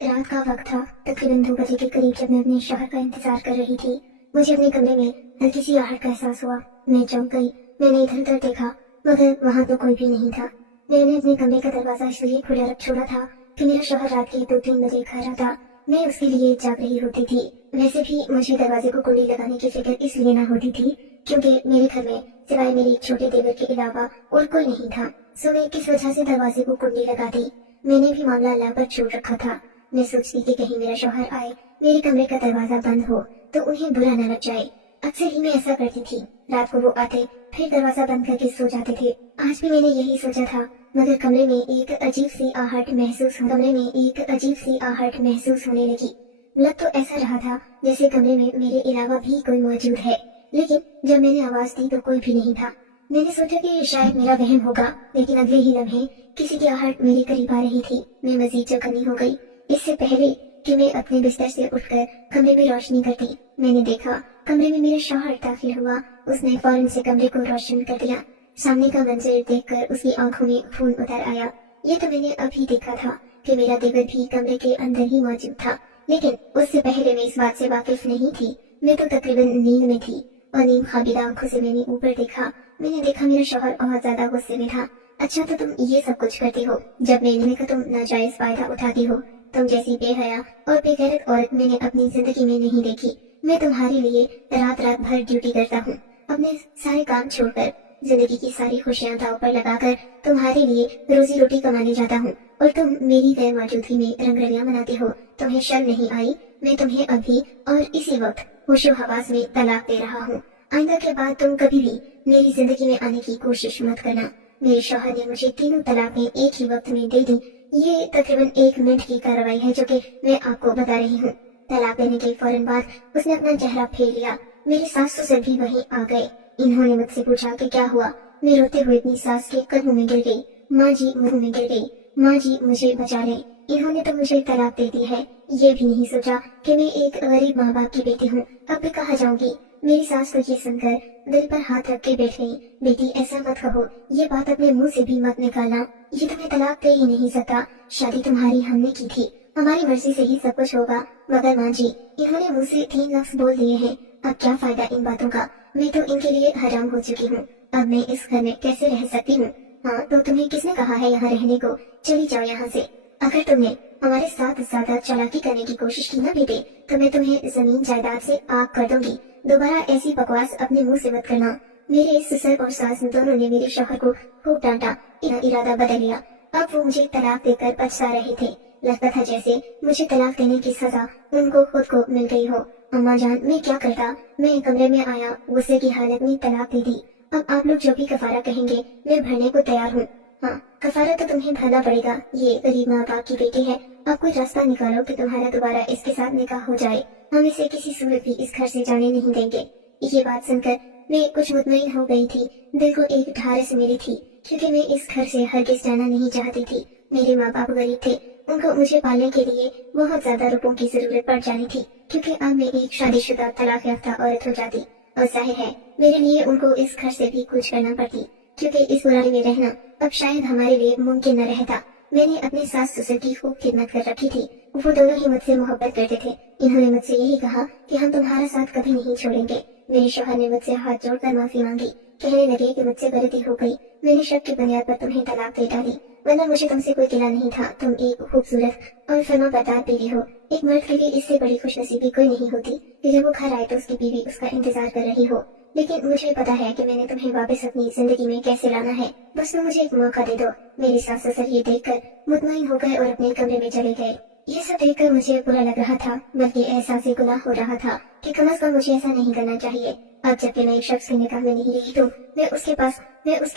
रात का वक्त था, तकरीबन 2 बजे के करीब जब मैं अपने शौहर का इंतजार कर रही थी। मुझे अपने कमरे में हल्की सी आहट का एहसास हुआ। मैं चौंक गई। मैंने इधर उधर देखा, मगर वहाँ तो कोई भी नहीं था। मैंने अपने कमरे का दरवाजा इसलिए खुला रख छोड़ा था कि मेरा शौहर रात के 2-3 बजे घर आता। मैं उसके लिए जाग रही होती थी। वैसे भी मुझे दरवाजे को कुंडी लगाने की फिक्र इसलिए ना होती थी क्योंकि मेरे घर में सिवाय मेरे एक छोटे देवर के अलावा और कोई नहीं था। सो मैं किस वजह से दरवाजे को कुंडी लगा दी। मैंने भी मामला अल्लाह पर छोड़ रखा था। मैं सोचती कि कहीं मेरा शौहर आए, मेरे कमरे का दरवाजा बंद हो तो उन्हें बुरा न लग जाए। अक्सर ही मैं ऐसा करती थी। रात को वो आते, फिर दरवाजा बंद करके सो जाते थे। आज भी मैंने यही सोचा था, मगर कमरे में एक अजीब सी आहट महसूस होने लगी। लग तो ऐसा रहा था जैसे कमरे में मेरे अलावा भी कोई मौजूद है, लेकिन जब मैंने आवाज दी तो कोई भी नहीं था। मैंने सोचा कि शायद मेरा वहम होगा, लेकिन अगले ही लम्हे किसी की आहट मेरे करीब आ रही थी। मैं मजीद चौकन्नी हो गई। इससे पहले कि मैं अपने बिस्तर से उठकर कमरे में रोशनी करती, मैंने देखा कमरे में मेरा शौहर दाखिल हुआ। उसने फौरन से कमरे को रोशन कर दिया। सामने का मंजर देखकर उसकी आंखों में खून उतर आया। ये तो मैंने अभी देखा था कि मेरा देवर भी कमरे के अंदर ही मौजूद था, लेकिन उससे पहले मैं इस बात से वाकिफ नहीं थी। मैं तो तकरीबन नींद में थी और नींद खाबिदा आंखों से मैंने ऊपर देखा। मैंने देखा मेरा शौहर बहुत ज्यादा गुस्से में था। अच्छा तो तुम ये सब कुछ करती हो जब मेरे का तुम नाजायज फायदा उठाती हो। तुम जैसी बेहया और बेगैरत औरत मैंने अपनी जिंदगी में नहीं देखी। मैं तुम्हारे लिए रात रात भर ड्यूटी करता हूँ, अपने सारे काम छोड़कर, जिंदगी की सारी खुशियाँ दांव पर लगाकर तुम्हारे लिए रोजी रोटी कमाने जाता हूँ, और तुम मेरी गैर मौजूदगी में रंगरलियां मनाते हो। तुम्हें शर्म नहीं आई? मैं तुम्हें अभी और इसी वक्त होशो हवास में तलाक दे रहा हूँ। आइंदा के बाद तुम कभी भी मेरी जिंदगी में आने की कोशिश मत करना। मेरे शौहर ने मुझे तीनों तलाकें एक ही वक्त में दे दी। ये तकरीबन 1 मिनट की कार्रवाई है जो कि मैं आपको बता रही हूँ। तलाक देने के फौरन बाद उसने अपना चेहरा फेर लिया। मेरे सास ससुर भी वहीं आ गए। इन्होंने मुझसे पूछा कि क्या हुआ। मैं रोते हुए अपनी सास के कदमों में गिर गई। माँ जी मुंह में गिर गई। माँ जी मुझे बचा लें, इन्होंने तो मुझे तलाक दे दी है। ये भी नहीं सोचा कि मैं एक गरीब माँ बाप की बेटी हूँ, अब भी कहाँ जाऊंगी। मेरी सास तो ये सुनकर दिल पर हाथ रख के बैठ गई। बेटी ऐसा मत कहो, ये बात अपने मुंह से भी मत निकालना। ये तुम्हें तलाक दे ही नहीं सकता। शादी तुम्हारी हमने की थी, हमारी मर्जी से ही सब कुछ होगा। मगर माँ जी, इन्होंने मुझ से 3 लफ्ज बोल दिए हैं, अब क्या फायदा इन बातों का। मैं तो इनके लिए हराम हो चुकी हूँ। अब मैं इस घर में कैसे रह सकती हूँ। हाँ तो तुम्हें किसने कहा है यहाँ रहने को? चली जाओ यहाँ से। अगर तुमने हमारे साथ ज्यादा चालाकी करने की कोशिश की ना बेटे, तो मैं तुम्हें जमीन जायदाद से आग कर दूंगी। दोबारा ऐसी बकवास अपने मुंह से मत करना। मेरे ससुर और सास दोनों ने मेरे शौहर को खूब डांटा, इरादा बदल लिया। अब वो मुझे तलाक देकर पछता रहे थे। लगता था जैसे मुझे तलाक देने की सजा उनको खुद को मिल गई हो। अम्मा जान, मैं क्या करता। मैं कमरे में आया, गुस्से की हालत में तलाक दे दी। अब आप लोग जो भी कफारा कहेंगे मैं भरने को तैयार हूँ। हाँ, कफारा तो तुम्हें भरना पड़ेगा। ये गरीब माँ बाप की बेटी है। अब कोई रास्ता निकालो कि तुम्हारा दोबारा इसके साथ निकाह हो जाए। हम इसे किसी सूरत भी इस घर से जाने नहीं देंगे। ये बात सुनकर मैं कुछ मुतमईन हो गई थी। दिल को एक ढारस मिली थी, क्योंकि मैं इस घर से हरगिज जाना नहीं चाहती थी। मेरे माँ बाप गरीब थे, उनको मुझे पालने के लिए बहुत ज्यादा रुपयों की जरूरत पड़ जानी थी, क्योंकि अब मैं एक शादीशुदा तलाक याफ्ता औरत हो जाती। और जाहिर है मेरे लिए उनको इस घर से भी कुछ करना पड़ती, क्योंकि इस बुराई में रहना अब शायद हमारे लिए मुमकिन न रहता। मैंने अपने सास ससुर की खूब खिदमत कर रखी थी। वो दोनों ही मुझसे मोहब्बत करते थे। इन्होंने मुझसे यही कहा कि हम तुम्हारा साथ कभी नहीं छोड़ेंगे। मेरे शौहर ने मुझसे हाथ जोड़कर माफी मांगी। कहने लगे कि मुझसे गलती हो गई, मैंने शक की बुनियाद पर तुम्हें तलाक दे डाली, वरना मुझे तुमसे कोई गिला नहीं था। तुम एक खूबसूरत और फर्माबरदार बीवी हो। एक मर्द के लिए इससे बड़ी खुशनसीबी कोई नहीं होती कि जब वो घर आए तो उसकी बीवी उसका इंतजार कर रही हो। लेकिन मुझे पता है कि मैंने तुम्हें वापस अपनी जिंदगी में कैसे लाना है। बस तुम मुझे एक मौका दे दो। मेरे सास ससुर ये देखकर मुतमईन हो गए और अपने कमरे में चले गए। ये सब देखकर मुझे बुरा लग रहा था, बल्कि एहसास गुनाह हो रहा था कि कम से कम मुझे ऐसा नहीं करना चाहिए। अब जबकि मैं एक शख्स के निकाह में नहीं रही तो मैं उसके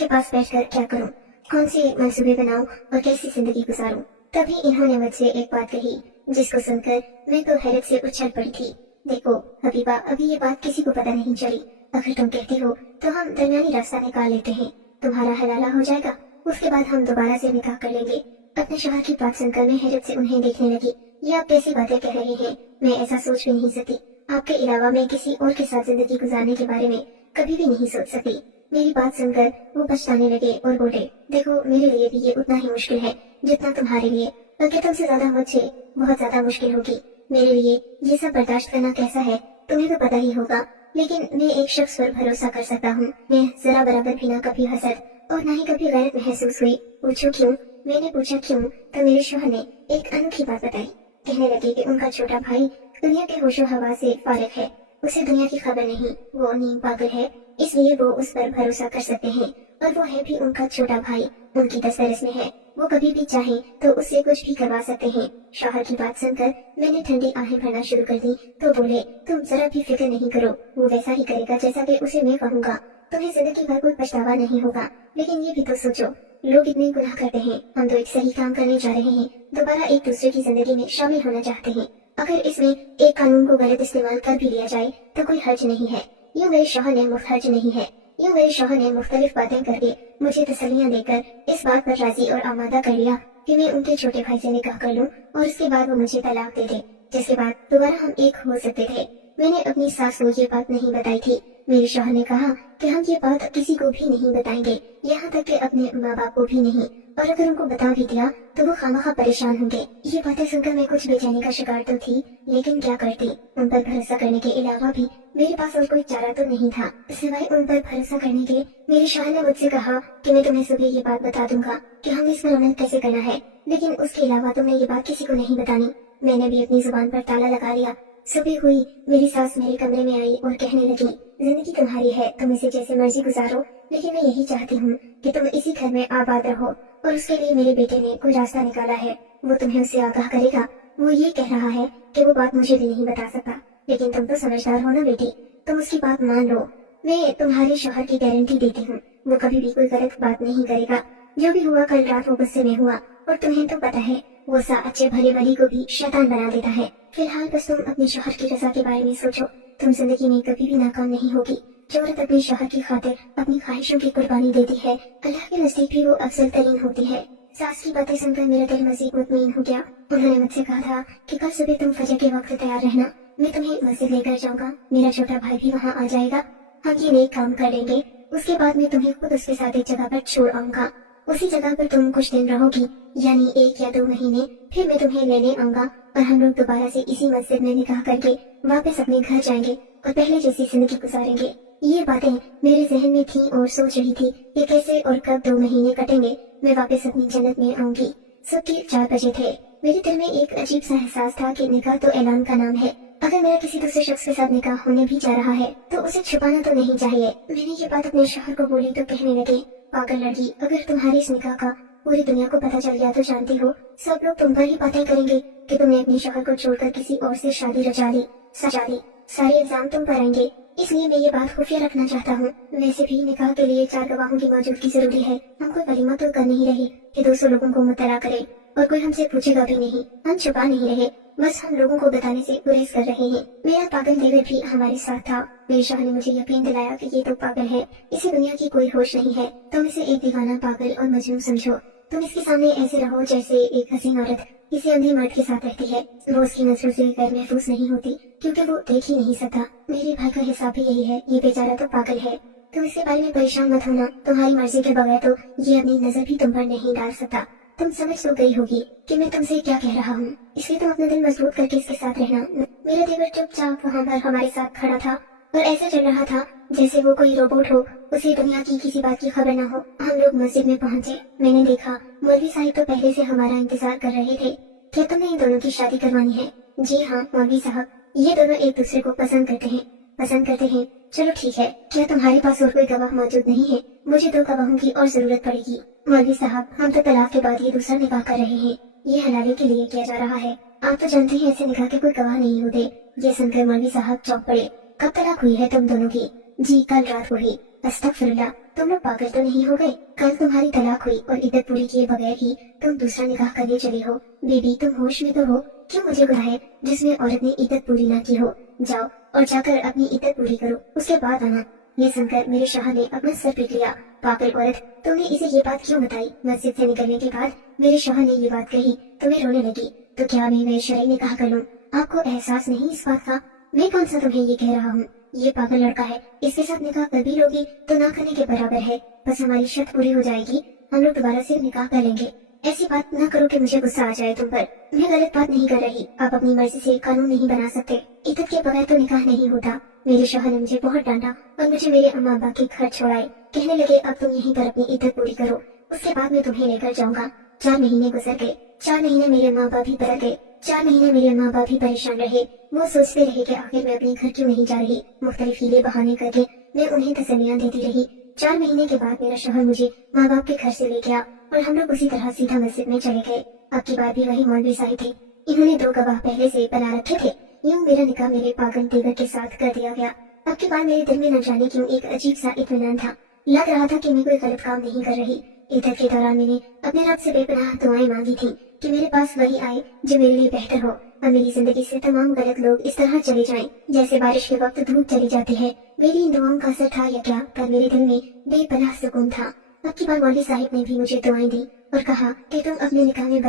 पास बैठकर क्या करूं? कौन से मंसूबे बनाऊं और कैसी जिंदगी गुजारूं? तभी इन्होंने मुझसे एक बात कही, जिसको सुनकर मैं तो हैरत से उछल पड़ी थी। देखो हबीबा, अभी ये बात किसी को पता नहीं चली। अगर तुम कहती हो तो हम दरमियानी रास्ता निकाल लेते हैं। तुम्हारा हलाला हो जाएगा, उसके बाद हम दोबारा से निकाह कर लेंगे। अपने शौहर की बात सुनकर मैं हैरत से उन्हें देखने लगी। ये आप कैसी बातें कह रहे हैं? मैं ऐसा सोच भी नहीं सकती। आपके अलावा मैं किसी और के साथ जिंदगी गुजारने के बारे में कभी भी नहीं सोच सकती। मेरी बात सुनकर वो पछताने लगे और बोले, देखो मेरे लिए भी ये उतना ही मुश्किल है जितना तुम्हारे लिए। बल्कि तुमसे ज्यादा मुझे बहुत ज्यादा मुश्किल होगी। मेरे लिए ये सब बर्दाश्त करना कैसा है तुम्हें तो पता ही होगा, लेकिन मैं एक शख्स पर भरोसा कर सकता हूँ। मैं जरा बराबर भी ना कभी हसद और ना ही कभी गैरत महसूस हुई। पूछो क्यों? मैंने पूछा क्यों तो मेरे शौहर ने एक अनोखी बात बताई। कहने लगे कि उनका छोटा भाई दुनिया के होशो हवा से फारिग है, उसे दुनिया की खबर नहीं, वो नीम पागल है, इसलिए वो उस पर भरोसा कर सकते हैं। और वो है भी उनका छोटा भाई, उनकी दस्तरस में है, वो कभी भी चाहे तो उससे कुछ भी करवा सकते हैं। शौहर की बात सुनकर मैंने ठंडी आहें भरना शुरू कर दी तो बोले, तुम जरा भी फिक्र नहीं करो, वो वैसा ही करेगा जैसा कि उसे मैं कहूँगा। तुम्हें जिंदगी भर कोई पछतावा नहीं होगा। लेकिन ये भी तो सोचो, लोग इतने गुनाह करते हैं, हम तो एक सही काम करने जा रहे हैं, दोबारा एक दूसरे की जिंदगी में शामिल होना चाहते हैं। अगर इसमें एक कानून को गलत इस्तेमाल कर भी लिया जाए तो कोई हर्ज नहीं है। यूँ मेरे शौहर ने मुफ्त नहीं है, यूँ मेरे शौहर ने मुख्तलिफ बातें करके मुझे तसल्लियाँ देकर इस बात पर राजी और आमादा कर लिया कि मैं उनके छोटे भाई से निकाह कर लूँ और उसके बाद वो मुझे तलाक दे दे, जिसके बाद दोबारा हम एक हो सकते थे। मैंने अपनी सास को ये बात नहीं बताई थी। मेरे शौहर ने कहा कि हम ये बात किसी को भी नहीं बताएंगे, यहाँ तक कि अपने माँ बाप को भी नहीं, और अगर उनको बता भी दिया तो वो खामखा परेशान होंगे। ये बातें सुनकर मैं कुछ बेचैनी का शिकार तो थी, लेकिन क्या करती, उन पर भरोसा करने के अलावा भी मेरे पास और कोई चारा तो नहीं था सिवाय उन पर भरोसा करने के। मेरे शौहर ने मुझसे कहा कि मैं तुम्हें सुबह ये बात बता दूंगा कि हमें इस पर अमल कैसे करना है, लेकिन उसके अलावा तुमने ये बात किसी को नहीं बतानी। मैंने भी अपनी जुबान पर ताला लगा लिया। सुबह हुई, मेरी सास मेरे कमरे में आई और कहने लगी, जिंदगी तुम्हारी है, तुम इसे जैसे मर्जी गुजारो, लेकिन मैं यही चाहती हूँ कि तुम इसी घर में आबाद रहो, और उसके लिए मेरे बेटे ने कोई रास्ता निकाला है, वो तुम्हें उससे आगाह करेगा। वो ये कह रहा है कि वो बात मुझे भी नहीं बता सकता, लेकिन तुम तो समझदार हो ना बेटी, तुम उसकी बात मान लो। मैं तुम्हारे शौहर की गारंटी देती हूँ, वो कभी भी कोई गलत बात नहीं करेगा। जो भी हुआ कल रात वो गुस्से में हुआ, और तुम्हें तो पता है वो सा अच्छे भले वली को भी शैतान बना देता है। फिलहाल बस तुम अपने शौहर की रजा के बारे में सोचो, तुम जिंदगी में कभी भी नाकाम नहीं होगी। जो औरत अपने शौहर की खातिर अपनी ख्वाहिशों की कुर्बानी देती है, अल्लाह के नजदीक भी वो अफजल तरीन होती है। सास की बातें सुनकर मेरा दिल मजीद मुतमईन हो गया। उन्होंने मुझसे कहा था कि कल सुबह तुम फजर के वक्त तैयार रहना, मैं तुम्हें मस्जिद लेकर जाऊंगा, मेरा छोटा भाई भी वहाँ आ जाएगा, हम ये नेक काम कर लेंगे। उसके बाद मैं तुम्हें खुद उसके साथ एक जगह पर छोड़ आऊंगा, उसी जगह पर तुम कुछ दिन रहोगी, यानी 1 या 2 महीने, फिर मैं तुम्हें लेने आऊंगा और हम लोग दोबारा से इसी मस्जिद में निकाह करके वापस अपने घर जाएंगे और पहले जैसी जिंदगी गुजारेंगे। ये बातें मेरे जहन में थी और सोच रही थी कि कैसे और कब 2 महीने कटेंगे, मैं वापस अपनी जन्नत में आऊंगी। सुबह 4 बजे थे। मेरे दिल में एक अजीब सा एहसास था कि निकाह तो ऐलान का नाम है, अगर मेरा किसी दूसरे शख्स के साथ निकाह होने भी जा रहा है तो उसे छुपाना तो नहीं चाहिए। मैंने ये बात अपने शौहर को बोली तो कहने लगे, पागल लड़की, अगर तुम्हारे इस निकाह का पूरी दुनिया को पता चल गया तो जानती हो सब लोग तुम पर ही बातें करेंगे कि तुमने अपने शौहर को छोड़कर किसी और से शादी रचा ली, सजा ली, सारे इल्जाम तुम पर आएंगे। इसलिए मैं ये बात खुफिया रखना चाहता हूँ। वैसे भी निकाह के लिए 4 गवाहों की मौजूदगी जरूरी है। हम कोई वलीमा तो कर नहीं रहे कि 200 लोगों को मुतला करे और कोई हमसे पूछेगा भी नहीं। हम छुपा नहीं रहे, बस हम लोगों को बताने से गुरेज कर रहे हैं। मेरा पागल देवर भी हमारे साथ था। मेरे शौहर ने मुझे यकीन दिलाया कि ये तो पागल है, इसे दुनिया की कोई होश नहीं है, तुम इसे एक दीवाना पागल और मजनून समझो। तुम इसके सामने ऐसे रहो जैसे एक हसीन औरत किसी अंधे मर्द के साथ रहती है, वो उसकी नजरों से गैर महफूज नहीं होती क्योंकि वो देख ही नहीं सकता। मेरे भाई का हिसाब भी यही है, ये बेचारा तो पागल है। तुम इसके बारे में परेशान मत होना, तुम्हारी मर्जी के बगैर तो ये अपनी नजर भी तुम पर नहीं डाल सकता। तुम समझ तो गई होगी कि मैं तुमसे क्या कह रहा हूँ, इसलिए तुम अपना दिल मजबूत करके इसके साथ रहना। मेरा देवर चुपचाप वहाँ पर हमारे साथ खड़ा था और ऐसा चल रहा था जैसे वो कोई रोबोट हो, उसे दुनिया की किसी बात की खबर न हो। हम लोग मस्जिद में पहुँचे। मैंने देखा मौलवी साहब तो पहले से हमारा इंतजार कर रहे थे। क्या तुमने इन दोनों की शादी करवानी है? जी हाँ मौलवी साहब, ये दोनों एक दूसरे को पसंद करते हैं। चलो ठीक है, क्या तुम्हारे पास और कोई गवाह मौजूद नहीं है? मुझे 2 गवाहों की और जरूरत पड़ेगी। मौलवी साहब, हम तो तलाक के बाद ये दूसरा निकाह कर रहे हैं, ये हलाली के लिए किया जा रहा है। आप तो जानते हैं ऐसे निकाह के कोई गवाह नहीं होते। ये सुनकर मौलवी साहब चौंक पड़े। कब तलाक हुई है तुम दोनों की? जी कल रात हुई। अस्तगफिरुल्लाह, तुम लोग पागल तो नहीं हो गए? कल तुम्हारी तलाक हुई और इद्दत पूरी किए बगैर ही तुम दूसरा निकाह करने चली हो। बेबी तुम होश में तो हो? क्यों मुझे गुनाह जिसमें औरत ने इद्दत पूरी ना की हो? जाओ और जाकर अपनी इद्दत पूरी करो, उसके बाद आना। ये सुनकर मेरे शौहर ने अपना सर पीट लिया। पागल औरत, तुमने इसे ये बात क्यों बताई? मस्जिद से निकलने के बाद मेरे शौहर ने ये बात कही तो मैं रोने लगी। तो क्या मैं शरई निकाह कर लूं? आपको एहसास नहीं इस बात का? मैं कौन सा तुम्हें ये कह रहा हूँ, ये पागल लड़का है, इसके साथ निकाह कर भी लोगी तो ना करने के बराबर है। बस हमारी शर्त पूरी हो जाएगी, हम लोग दोबारा से निकाह कर लेंगे। ऐसी बात न करो कि मुझे गुस्सा आ जाए तुम पर। मैं गलत बात नहीं कर रही, आप अपनी मर्जी से कानून नहीं बना सकते। इज्जत के बगैर तो निकाह नहीं होता। मेरे शौहर ने मुझे बहुत डांटा और मुझे मेरे अम्मा अब्बा के घर छोड़ाए। कहने लगे अब तुम यहीं पर अपनी इज्जत पूरी करो, उसके बाद मैं तुम्हें लेकर जाऊंगा। 4 महीने गुजर गए। 4 महीने मेरे अम्मा अब्बा भी बदल गए। 4 महीने मेरे अम्मा अब्बा भी परेशान रहे। वो सोचते रहे कि आखिर मैं अपने घर क्यों नहीं जा रही। मुख्तलिफ हीले बहाने करके मैं उन्हें तसल्लियां देती रही। 4 महीने के बाद मेरा शौहर मुझे माँ बाप के घर से ले गया और हम लोग उसी तरह सीधा मस्जिद में चले गए। अब की बात भी वही मौलवी साहब थे। इन्होंने 2 गवाह पहले से बना रखे थे। यूं मेरा निकाह मेरे पागल तेवर के साथ कर दिया गया। अब की बार मेरे दिल में न जाने क्यों एक अजीब सा इत्मीनान था। लग रहा था कि मैं कोई गलत काम नहीं कर रही। इद्दत के दौरान मैंने अपने रब से बेपनाह दुआएं मांगी थी कि मेरे पास वही आए जो मेरे लिए बेहतर हो और मेरी जिंदगी से तमाम गलत लोग इस तरह चले जाएं जैसे बारिश के वक्त धूप चली जाती है। मेरी इन दुआओं का असर था या क्या, पर मेरे दिल में बेपनाह सुकून था। अब की बार मौलवी साहिब ने भी मुझे दुआएं दी और कहा कि तुम अपने निकाह में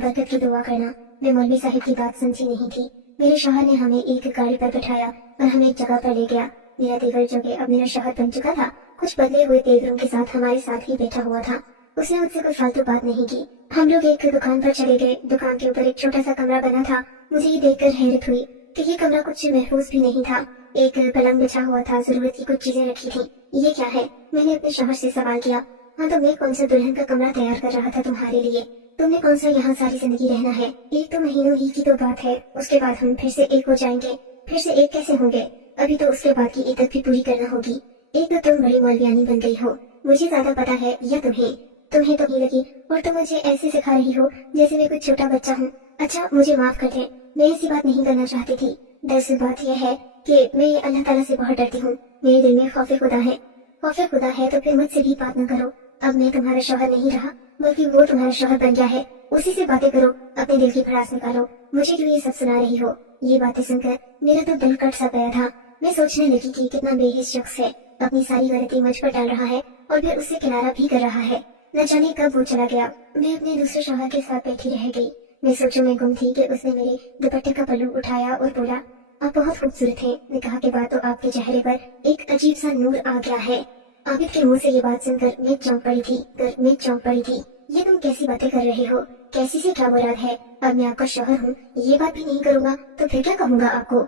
बरकत की दुआ करना। मैं मौलवी साहिब की बात समझी नहीं थी। मेरे शौहर ने हमें एक गाड़ी पर बैठाया और हमें एक जगह पर ले गया। मेरा देवर जो कि अब मेरा शौहर बन चुका था, कुछ बदले हुए तेवरों के साथ हमारे साथ ही बैठा हुआ था। उसने मुझसे कोई फालतू बात नहीं की। हम लोग एक दुकान पर चले गए। दुकान के ऊपर एक छोटा सा कमरा बना था। मुझे ये देखकर हैरत हुई कि ये कमरा कुछ महफूज भी नहीं था। एक पलंग बिछा हुआ था, जरूरत की कुछ चीजें रखी थी। ये क्या है? मैंने अपने शौहर से सवाल किया। हाँ तो मैं कौन सा दुल्हन का कमरा तैयार कर रहा था तुम्हारे लिए। तुमने कौन सा यहाँ सारी जिंदगी रहना है? एक तो महीनों ही की तो बात है, उसके बाद हम फिर से एक हो जाएंगे। फिर से एक कैसे होंगे? अभी तो उसके बाद की इद्दत भी पूरी करना होगी। एक तो तुम बड़ी मौलवियानी बन गई हो, मुझे ज्यादा पता है या तुम्हें तो नहीं लगी, और तुम मुझे ऐसे सिखा रही हो जैसे मैं कोई छोटा बच्चा हूँ। अच्छा मुझे माफ कर दे, मैं ऐसी बात नहीं करना चाहती थी। दरअसल बात यह है कि मैं अल्लाह ताला से बहुत डरती हूँ। मेरे दिल में खौफ खुदा है। खौफ खुदा है तो फिर मुझसे भी बात न करो। अब मैं तुम्हारा शौहर नहीं रहा, बल्कि वो तुम्हारा शौहर बन गया है। उसी से बातें करो, अपने दिल की भड़ास निकालो। मुझे क्यों ये सब सुना रही हो? ये बातें सुनकर मेरा तो दिल कट सा गया था। मैं सोचने लगी कि कितना बेहिस शख्स है, अपनी सारी गलती मुझ पर डाल रहा है और फिर उससे किनारा भी कर रहा है। न जाने कब वो चला गया। मैं अपने दूसरे शौहर के साथ बैठी रह गई। मैं सोचों में गुम थी कि उसने मेरे दुपट्टे का पल्लू उठाया और बोला, आप बहुत खूबसूरत हैं। निकाह के बाद तो आपके चेहरे पर एक अजीब सा नूर आ गया है। आबिद के मुंह से ये बात सुनकर मैं चौंक पड़ी थी। ये तुम कैसी बातें कर रहे हो? कैसी से क्या मुराद है? अब मैं आपका शौहर हूँ, ये बात भी नहीं करूँगा तो फिर क्या कहूँगा आपको?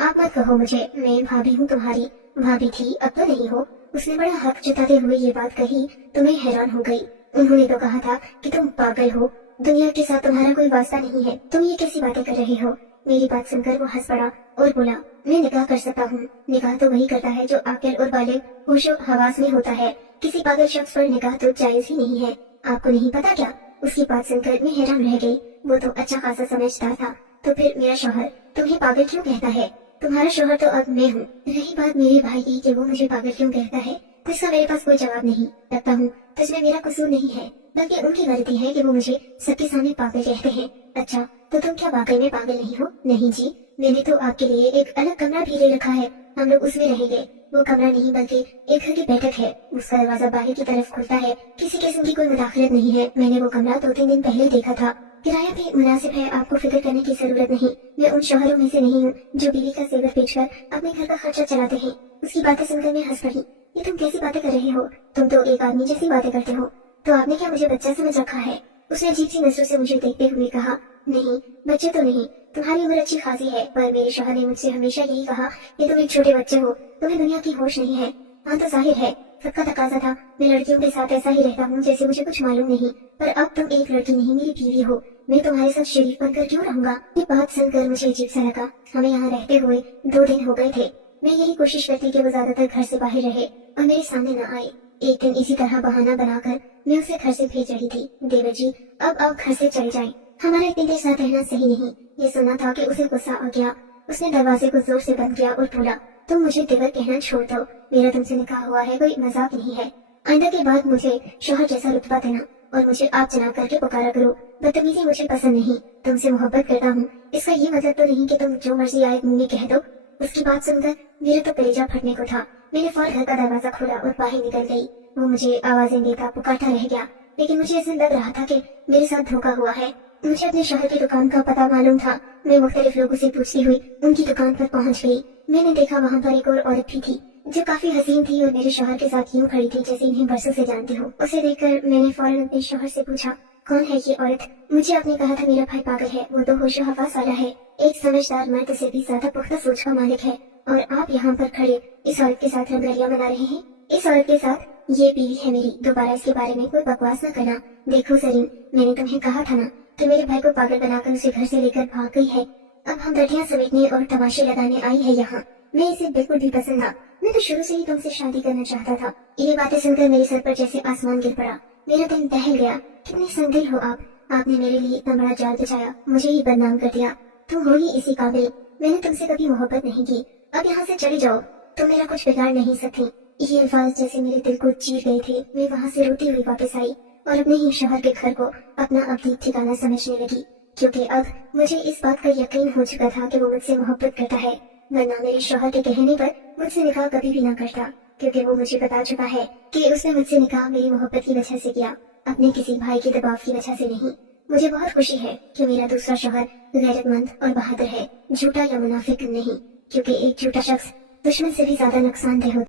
आप मत कहो मुझे, मैं भाभी हूँ तुम्हारी। भाभी थी, अब तो नहीं हो। उसने बड़ा हक जताते हुए ये बात कही तो मैं हैरान हो गई। उन्होंने तो कहा था कि तुम पागल हो, दुनिया के साथ तुम्हारा कोई वास्ता नहीं है, तुम ये कैसी बातें कर रहे हो? मेरी बात सुनकर वो हंस पड़ा और बोला, मैं निकाह कर सकता हूँ। निकाह तो वही करता है जो आकिल और बालिग होशो हवास में होता है। किसी पागल शख्स पर निकाह तो जायज ही नहीं है। आपको नहीं पता क्या? उसकी बात सुनकर मैं हैरान रह गई। वो तो अच्छा खासा समझदार था। तो फिर मेरा शौहर तुम्हें पागल क्यों कहता है? तुम्हारा शौहर तो अब मैं हूँ। रही बात मेरे भाई की कि वो मुझे पागल क्यों कहता है, तो इसका मेरे पास कोई जवाब नहीं। लगता हूँ तो इसमें मेरा कसूर नहीं है, बल्कि उनकी गलती है कि वो मुझे सबके सामने पागल कहते हैं। अच्छा तो तुम क्या वाकई में पागल नहीं हो? नहीं जी, मैंने तो आपके लिए एक अलग कमरा भी ले रखा है, हम लोग उसमें रहेंगे। वो कमरा नहीं बल्कि एक घर की बैठक है। उसका दरवाजा बाहर की तरफ खुलता है। किसी किस्म की कोई मुदाखलत नहीं है। मैंने वो कमरा 2-3 दिन पहले देखा था। किराया भी मुनासिब है, आपको फिक्र करने की जरूरत नहीं। मैं उन शौहरों में से नहीं हूँ जो बीवी का जेवर बेचकर अपने घर का खर्चा चलाते हैं। उसकी बातें सुनकर मैं हंस पड़ी। ये तुम कैसी बातें कर रहे हो? तुम तो एक आदमी जैसी बातें करते हो। तो आपने क्या मुझे बच्चा समझ रखा है? उसने अजीब सी नजरों से मुझे देखते हुए कहा, नहीं बच्चे तो नहीं, तुम्हारी उम्र अच्छी खासी है, पर मेरे शौहर ने मुझसे हमेशा यही कहा कि तुम एक छोटे बच्चे हो, तुम्हें दुनिया की होश नहीं है। हाँ तो जाहिर है, सबका तकाजा था। मैं लड़कियों के साथ ऐसा ही रहता हूँ जैसे मुझे कुछ मालूम नहीं, पर अब तुम एक लड़की नहीं मेरी बीवी हो। मैं तुम्हारे साथ शरीफ बनकर क्यों रहूंगा? ये बात सुनकर मुझे अजीब सा लगा। हमें यहाँ रहते हुए 2 दिन हो गए थे। मैं यही कोशिश करती कि वो ज्यादातर घर से बाहर रहे और मेरे सामने न आए। एक दिन इसी तरह बहाना बनाकर मैं उसे घर से भेज रही थी। देवर जी, अब आप घर से चले जाएं। हमारा इतनी देर साथ रहना सही नहीं। ये सुना था कि उसे गुस्सा आ गया। उसने दरवाजे को जोर से बंद किया और बोला, तुम मुझे देवर कहना छोड़ दो। मेरा तुमसे निकाह हुआ है, कोई मजाक नहीं है। आइंदा के बाद मुझे शौहर जैसा रुतबा देना और मुझे आप जनाब करके पुकारा करो। बदतमीजी मुझे पसंद नहीं। तुमसे मोहब्बत करता हूँ, इसका ये मतलब तो नहीं कि तुम जो मर्जी आए मुंह में कह दो। उसकी बात सुनकर मेरा तो कलेजा फटने को था। मैंने फौरन घर का दरवाजा खोला और बाहर निकल गई। वो मुझे आवाजें देता पुकारता रह गया, लेकिन मुझे ऐसा लग रहा था कि मेरे साथ धोखा हुआ है। मुझे अपने शहर की दुकान का पता मालूम था। मैं मुख्तलिफ लोगों से पूछती हुई उनकी दुकान पर पहुंच गई। मैंने देखा वहाँ पर एक और औरत भी थी। जो काफी हसीन थी और मेरे शौहर के साथ यूं खड़ी थी जैसे इन्हें बरसों से जानती हूँ। उसे देखकर मैंने फौरन अपने शौहर से पूछा, कौन है ये औरत? मुझे आपने कहा था मेरा भाई पागल है, वो तो होशो हवास वाला है, एक समझदार मर्द से भी ज्यादा पुख्ता सोच का मालिक है, और आप यहाँ पर खड़े इस औरत के साथ रंगरलियां मना रहे हैं। इस औरत के साथ ये बीवी है मेरी, दोबारा इसके बारे में कोई बकवास न करना। देखो सरीन, मैंने तुम्हें कहा था ना, तो मेरे भाई को पागल बनाकर उसे घर से लेकर भाग गई है। अब हम रटियां समेटने और तमाशे लगाने आई है यहाँ। मैं इसे बिल्कुल भी पसंद ना, मैं तो शुरू से ही तुमसे शादी करना चाहता था। ये बातें सुनकर मेरे सर पर जैसे आसमान गिर पड़ा, मेरा दिल दहल गया। कितने संदिल हो आप, आपने मेरे लिए इतना बड़ा जाल बिछाया, मुझे ही बदनाम कर दिया। तुम हो ही इसी काबिल, मैंने तुमसे कभी मोहब्बत नहीं की, अब यहाँ से चली जाओ, तुम मेरा कुछ बिगाड़ नहीं सकती। ये अल्फाज जैसे मेरे दिल को चीर गए थे। मैं वहाँ से रोती हुई वापस आई और अपने ही शहर के घर को अपना अतीत ठिकाना समझने लगी, क्योंकि अब मुझे इस बात का यकीन हो चुका था कि वो मुझसे मोहब्बत करता है, वरना मेरे शौहर के कहने पर मुझसे निकाह कभी भी न करता, क्योंकि वो मुझे बता चुका है कि उसने मुझसे निकाह मेरी मोहब्बत की वजह से किया, अपने किसी भाई के दबाव की वजह से नहीं। मुझे बहुत खुशी है कि मेरा दूसरा शौहर गैरतमंद और बहादुर है, झूठा या मुनाफिक नहीं, क्योंकि एक झूठा शख्स दुश्मन से भी ज्यादा नुकसानदेह होता है।